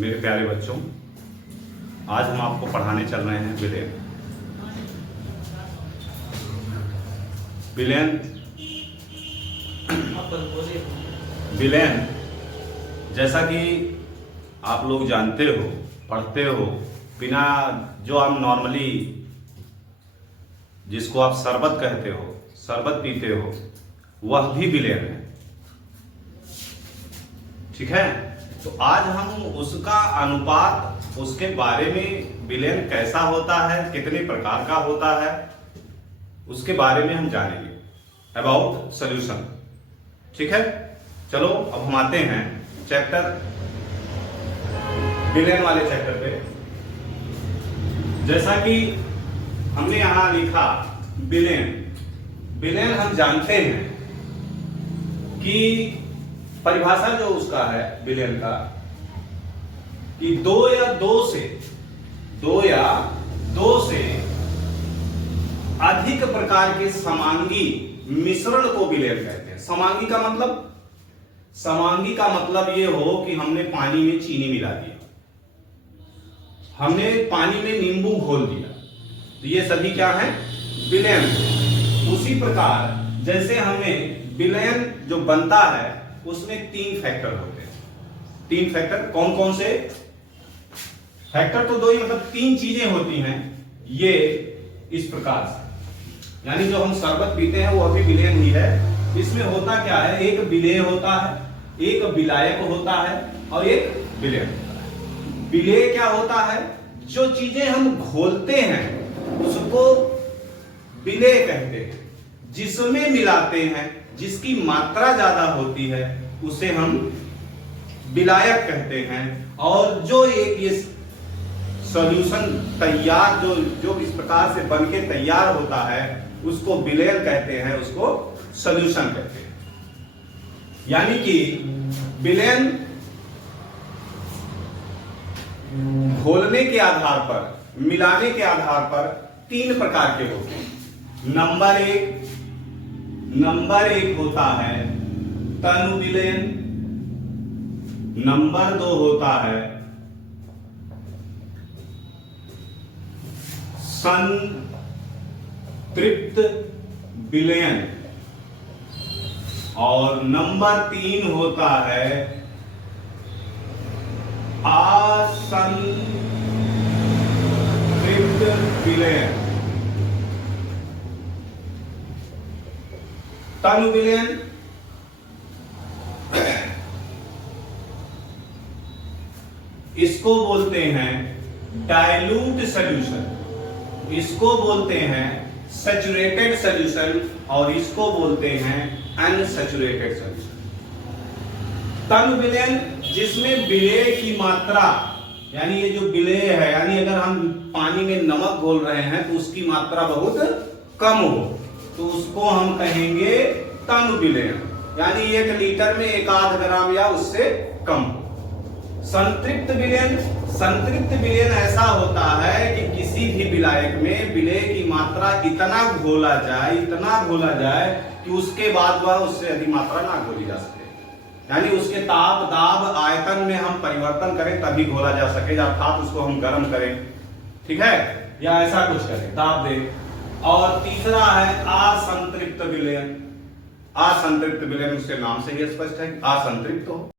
मेरे प्यारे बच्चों, आज हम आपको पढ़ाने चल रहे हैं विलयन। विलयन विलयन जैसा कि आप लोग जानते हो, पढ़ते हो, बिना जो आप नॉर्मली जिसको आप शरबत कहते हो, शरबत पीते हो, वह भी विलयन है। ठीक है, तो आज हम उसका अनुपात, उसके बारे में विलयन कैसा होता है, कितने प्रकार का होता है, उसके बारे में हम जानेंगे। About solution. ठीक है, चलो अब हम आते हैं चैप्टर विलयन वाले चैप्टर पे। जैसा कि हमने यहां लिखा विलयन। विलयन हम जानते हैं कि परिभाषा जो उसका है विलयन का, कि दो या दो से अधिक प्रकार के समांगी मिश्रण को विलयन कहते हैं। समांगी का मतलब ये हो कि हमने पानी में चीनी मिला दिया, हमने पानी में नींबू घोल दिया, तो ये सभी क्या है? विलयन। उसी प्रकार जैसे हमें विलयन जो बनता है उसमें 3 फैक्टर होते हैं। 3 फैक्टर कौन कौन से? फैक्टर तो 2 ही, मतलब 3 चीजें होती हैं। ये इस प्रकार से, यानी जो हम शरबत पीते हैं वो अभी विलयन ही है। इसमें होता क्या है? एक विलेय होता है, एक विलायक होता है और एक विलयन होता है। विलेय क्या होता है? जो चीजें हम घोलते हैं उसको विलेय कहते हैं। जिसमें मिलाते हैं, जिसकी मात्रा ज्यादा होती है, उसे हम विलायक कहते हैं। और जो एक ये सॉल्यूशन तैयार, जो इस प्रकार से बनके तैयार होता है, उसको विलयन कहते हैं, उसको सॉल्यूशन कहते हैं। यानी कि विलयन घोलने के आधार पर, मिलाने के आधार पर 3 प्रकार के होते हैं। नंबर एक होता है तनु विलयन। नंबर 2 होता है संतृप्त विलयन और नंबर 3 होता है असंतृप्त विलयन। तनु विलयन इसको बोलते हैं डाइल्यूट सॉल्यूशन, इसको बोलते हैं सैचुरेटेड सॉल्यूशन और इसको बोलते हैं अनसैचुरेटेड सॉल्यूशन। तनु विलयन जिसमें विलेय की मात्रा, यानी ये जो विलेय है, यानी अगर हम पानी में नमक घोल रहे हैं तो उसकी मात्रा बहुत कम हो, तो उसको हम कहेंगे तनु विलयन, यानी 1 लीटर में 1 ग्राम या उससे कम। संतृप्त विलयन ऐसा होता है कि किसी भी विलायक में विलेय की मात्रा इतना घोला जाए कि उसके बाद वह उससे अधिक मात्रा ना घोली जा सके, यानी उसके ताप, दाब, आयतन में हम परिवर्तन करें तभी घोला जा सके, अर्थात उसको हम गर्म करें, ठीक है, या ऐसा कुछ करें, दाब दें। और तीसरा है असंतृप्त विलयन। असंतृप्त विलयन उसके नाम से ही स्पष्ट है, असंतृप्त हो।